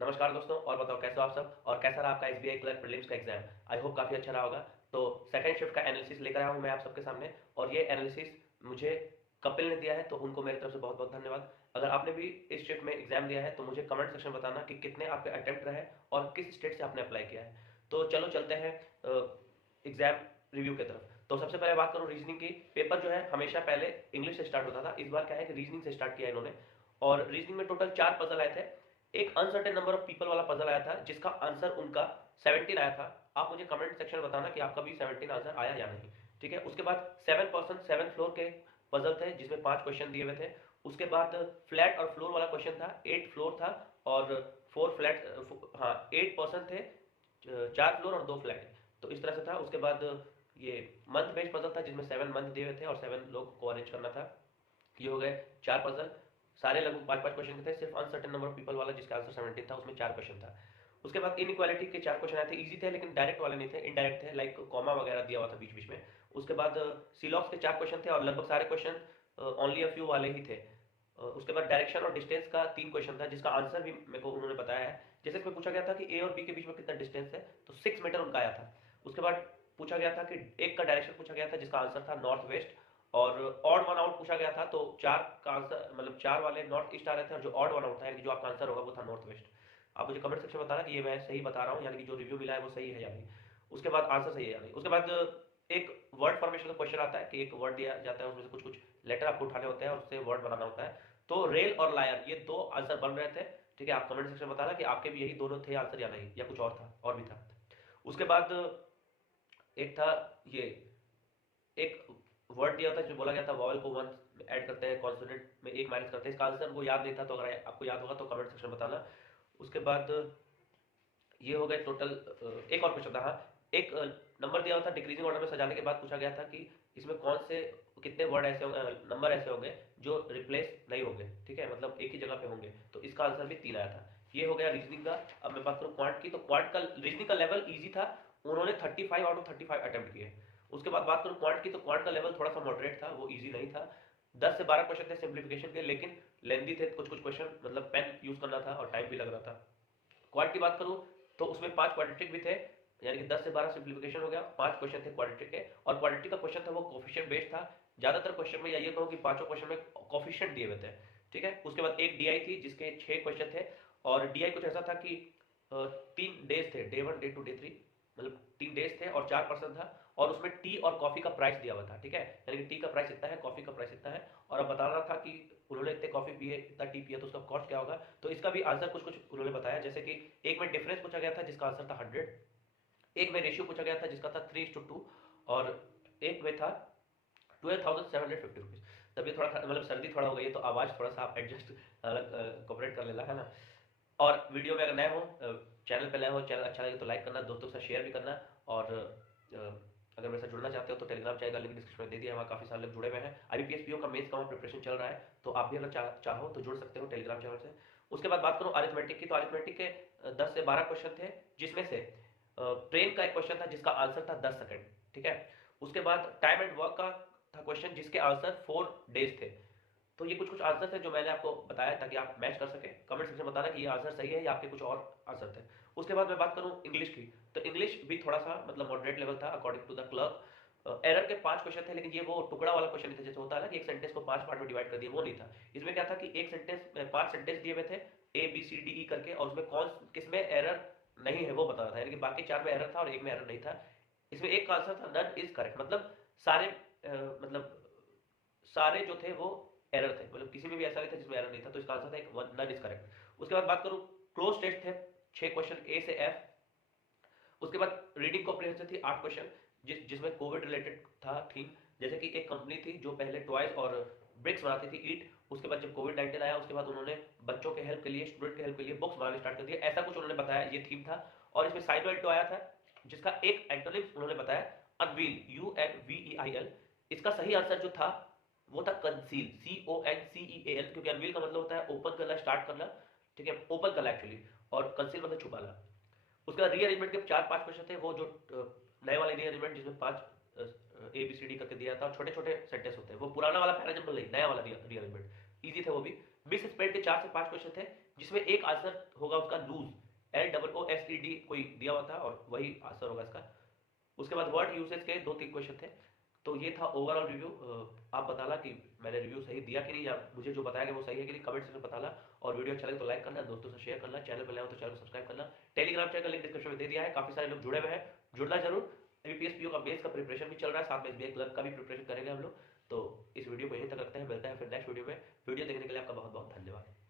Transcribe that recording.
नमस्कार दोस्तों, और बताओ कैसे हो आप सब, और कैसा रहा आपका एसबीआई क्लर्क प्रीलिम्स का एग्जाम। आई होप काफ़ी अच्छा रहा होगा। तो सेकंड शिफ्ट का एनालिसिस लेकर आया हूँ मैं आप सबके सामने, और ये एनालिसिस मुझे कपिल ने दिया है, तो उनको मेरी तरफ से बहुत बहुत धन्यवाद। अगर आपने भी इस शिफ्ट में एग्जाम दिया है तो मुझे कमेंट सेक्शन में बताना कि कितने आपके अटेम्प्ट रहे और किस स्टेट से आपने अप्लाई किया है। तो चलो चलते हैं एग्जाम रिव्यू की तरफ। तो सबसे पहले बात करूँ रीजनिंग की। पेपर जो है हमेशा पहले इंग्लिश से स्टार्ट होता था, इस बार क्या है कि रीजनिंग से स्टार्ट किया इन्होंने। और रीजनिंग में टोटल 4 पजल आए थे। एक अनसर्टेन नंबर ऑफ पीपल वाला पजल आया था जिसका आंसर उनका 17 आया था। आप मुझे कमेंट सेक्शन में बताना कि आपका भी 17 आंसर आया या नहीं। ठीक है, उसके बाद 7% 7 फ्लोर के पजल थे जिसमें 5 क्वेश्चन दिए हुए थे। उसके बाद फ्लैट और फ्लोर वाला क्वेश्चन था, 8 फ्लोर था और 4 फ्लैट, हाँ 8% थे, 4 फ्लोर और 2 फ्लैट। तो इस तरह से था। उसके बाद ये मंथ बेस्ड पजल था जिसमें 7 मंथ दिए हुए थे और 7 लोग को अरेंज करना था। ये हो गए 4 पजल। सारे लगभग 5-5 क्वेश्चन के थे। सिर्फ अनसर्टेन नंबर ऑफ पीपल वाला जिसका आंसर 17 था उसमें 4 क्वेश्चन था। उसके बाद इनइक्वालिटी के 4 क्वेश्चन आए थे। इजी थे लेकिन डायरेक्ट वाले नहीं थे, इनडायरेक्ट थे, लाइक कॉमा वगैरह दिया हुआ था बीच बीच में। उसके बाद सीलॉक्स के 4 क्वेश्चन थे और लगभग सारे क्वेश्चन ओनली अ फ्यू वाले ही थे। उसके बाद डायरेक्शन और डिस्टेंस का 3 क्वेश्चन था जिसका आंसर भी मेरे को उन्होंने बताया है। जैसे इसमें पूछा गया था कि ए और बी के बीच में कितना डिस्टेंस है, तो 6 मीटर उनका आया था। उसके बाद पूछा गया था कि एक का डायरेक्शन पूछा गया था जिसका आंसर था नॉर्थ वेस्ट, और ऑड वन आउट पूछा गया था तो 4 का आंसर, मतलब 4 वाले नॉर्थ ईस्ट आ रहे थे और जो ऑड वन आउट था यानी कि जो आपका आंसर होगा वो था नॉर्थ वेस्ट। आप मुझे कमेंट सेक्शन में बताना कि ये मैं सही बता रहा हूँ, यानी कि जो रिव्यू मिला है वो सही है या नहीं। उसके बाद आंसर सही है या नहीं। उसके बाद एक वर्ड फॉर्मेशन का क्वेश्चन आता है कि एक वर्ड दिया जाता है, उसमें से कुछ कुछ लेटर आपको उठाने होते हैं और उससे वर्ड बनाना होता है। तो रेल और लायर ये 2 आंसर बन रहे थे। ठीक है, आप कमेंट सेक्शन में बताना कि आपके भी यही दोनों थे आंसर या नहीं, या कुछ और था और भी था। उसके बाद एक था ये, एक वर्ड दिया था जो बोला गया था वॉवल को 1 ऐड करते हैं, कॉन्सोनेंट में 1 माइनस करते हैं। इसका आंसर हमको याद नहीं था, तो अगर आपको याद होगा तो कमेंट सेक्शन में बताना। उसके बाद ये हो गए टोटल। एक और क्वेश्चन था, हाँ। एक नंबर दिया हुआ था, डिक्रीजिंग ऑर्डर में सजाने के बाद पूछा गया था कि इसमें कौन से कितने वर्ड ऐसे होंगे, नंबर ऐसे होंगे जो रिप्लेस नहीं होंगे। ठीक है, मतलब एक ही जगह पे होंगे। तो इसका आंसर भी 3 आया था। ये हो गया रीजनिंग का। अब मैं बात करूँ क्वांट की, तो क्वांट का रीजनिंग का लेवल ईजी था। उन्होंने 35 आउट ऑफ 35 अटेम्प्ट किए। उसके बाद बात करूँ क्वांट की, तो क्वांट का लेवल थोड़ा सा मॉडरेट था, वो ईजी नहीं था। 10 से 12 क्वेश्चन थे सिंप्लीफिकेशन के, लेकिन लेंदी थे कुछ कुछ क्वेश्चन, मतलब पेन यूज करना था और टाइम भी लग रहा था। क्वांट की बात करूं तो उसमें 5 क्वाड्रेटिक भी थे, यानी कि 10 से 12 सिंप्लीफिकेशन हो गया, 5 क्वेश्चन थे क्वाड्रेटिक के। और क्वाड्रेटिक का क्वेश्चन था वो कोफिशिएंट बेस्ड था। ज्यादातर क्वेश्चन में या ये कहूँ कि पांचों क्वेश्चन में कोफिशिएंट दिए हुए थे। ठीक है, उसके बाद एक डीआई थी जिसके 6 क्वेश्चन थे। और डीआई कुछ ऐसा था कि 3 डेज थे, डे 1 डे 2 डे 3, मतलब 3 डेज थे और 4% था। और उसमें टी और कॉफी का प्राइस दिया हुआ था। ठीक है, यानी कि टी का प्राइस इतना है, कॉफी का प्राइस इतना है, और अब बता रहा था कि उन्होंने इतने कॉफी पिए, इतना टी पिया, तो उसका कॉस्ट क्या होगा। तो इसका भी आंसर कुछ कुछ उन्होंने बताया, जैसे कि एक में डिफरेंस पूछा गया था जिसका आंसर था 100। एक में रेशियो पूछा गया था जिसका था 3:2। और एक में था 12,750 रुपीज। तभी थोड़ा मतलब सर्दी थोड़ा हो गई है तो आवाज़ थोड़ा सा आप एडजस्ट अलग कॉपरेट कर लेना, है ना। और वीडियो में अगर नए हो, चैनल पे नए हो, चैनल अच्छा लगे तो लाइक करना, दोस्तों के साथ शेयर भी करना। और अगर मेरे साथ जुड़ना चाहते हो तो टेलीग्राम चैनल का लिंक डिस्क्रिप्शन में दे दिया है, वहाँ काफ़ी सारे लोग जुड़े हुए हैं। आईबीपीएस पीओ का मेंस का प्रिपरेशन चल रहा है, तो आप भी अगर चाहो तो जुड़ सकते हो टेलीग्राम चैनल से। उसके बाद बात करूँ अरिथमेटिक की, तो अरिथमेटिक के 10 से 12 क्वेश्चन थे, जिसमें से ट्रेन का एक क्वेश्चन था जिसका आंसर था 10 सेकंड। ठीक है, उसके बाद टाइम एंड वर्क का था क्वेश्चन जिसके आंसर 4 डेज थे। तो ये कुछ कुछ आंसर थे जो मैंने आपको बताया ताकि आप मैच कर सके। कमेंट सेक्शन में बताना कि ये आंसर सही है या आपके कुछ और आंसर थे। उसके बाद मैं बात करूं इंग्लिश की, तो इंग्लिश भी थोड़ा सा मतलब मॉडरेट लेवल था according to the clerk. Error के 5 क्वेश्चन थे, लेकिन ये वो टुकड़ा वाला क्वेश्चन नहीं था जैसे होता है ना कि एक सेंटेंस को 5 पार्ट में डिवाइड कर दिया, वो नहीं था। इसमें क्या था कि एक सेंटेंस में 5 सेंटेंस दिए हुए थे, A B C D E करके, और उसमें कौन किसमें एरर नहीं है वो बताना था, यानी कि बाकी 4 में एरर था और एक में एरर नहीं था। इसमें एक का आंसर था नन इज करेक्ट, मतलब सारे मतलब सारे जो थे वो एरर थे, मतलब किसी में भी ऐसा नहीं था जिसमें एरर नहीं था, तो इसका आंसर था एक नन इज करेक्ट। उसके बाद बात करूं क्लोज टेस्ट थे 6 क्वेश्चन ए से एफ। उसके बाद रीडिंग कॉम्प्रिहेंशन थी 8 क्वेश्चन, जिसमें कोविड रिलेटेड था थीम। जैसे कि एक कंपनी थी जो पहले टॉयज और ब्रिक्स बनाती थी, ईट। उसके बाद जब कोविड-19 आया उसके बाद उन्होंने बच्चों के हेल्प के लिए, स्टूडेंट के हेल्प के लिए बुक्स बनाने स्टार्ट कर दिए, ऐसा कुछ उन्होंने बताया, ये थीम था। और इसमें साइड एल्टो आया था जिसका एक एंटोनिम उन्होंने बताया अनवील, UNVEIL। इसका सही आंसर जो था वो था कंसील, CONCEAL, क्योंकि अनवील का मतलब होता है ओपन करना, स्टार्ट करना। ठीक है, ओपन करना एक्चुअली, और कंसील मतलब छुपाना। उसके बाद रीअरेंजमेंट के 4-5 क्वेश्चन थे, वो जो नए वाले रीअरेंजमेंट जिसमें 5 ए बी सी डी करके दिया था, छोटे छोटे सेंटेंस होते हैं, वो पुराना वाला पैराजम्बल नहीं, नया वाला रीअरेंजमेंट, इजी थे वो भी। मिस स्प्रेड के 4 से 5 क्वेश्चन थे जिसमें एक आंसर होगा उसका लूज, LOOSED कोई दिया हुआ था और वही आंसर होगा इसका। उसके बाद वर्ड यूसेज के 2-3 क्वेश्चन थे। तो ये था ओवरऑल रिव्यू। आप बताना कि मैंने रिव्यू सही दिया कि नहीं, या मुझे जो बताया गया वो सही है कि नहीं, कमेंट सेक्शन में बताना। और वीडियो अच्छा लगे तो लाइक करना, दोस्तों से शेयर करना, चैनल पर नया हो तो चैनल को सब्सक्राइब करना। टेलीग्राम चैनल का लिंक डिस्क्रिप्शन में दे दिया है, काफी सारे लोग जुड़े हुए हैं, जुड़ना जरूर। यूपीएस पीओ का बेस का प्रिपरेशन भी चल रहा है, साथ में एसबीआई क्लर्क का भी प्रिपरेशन करेंगे हम लोग। तो इस वीडियो को यहीं तक रखते हैं, मिलते हैं फिर नेक्स्ट वीडियो में। वीडियो देखने के लिए आपका बहुत बहुत धन्यवाद।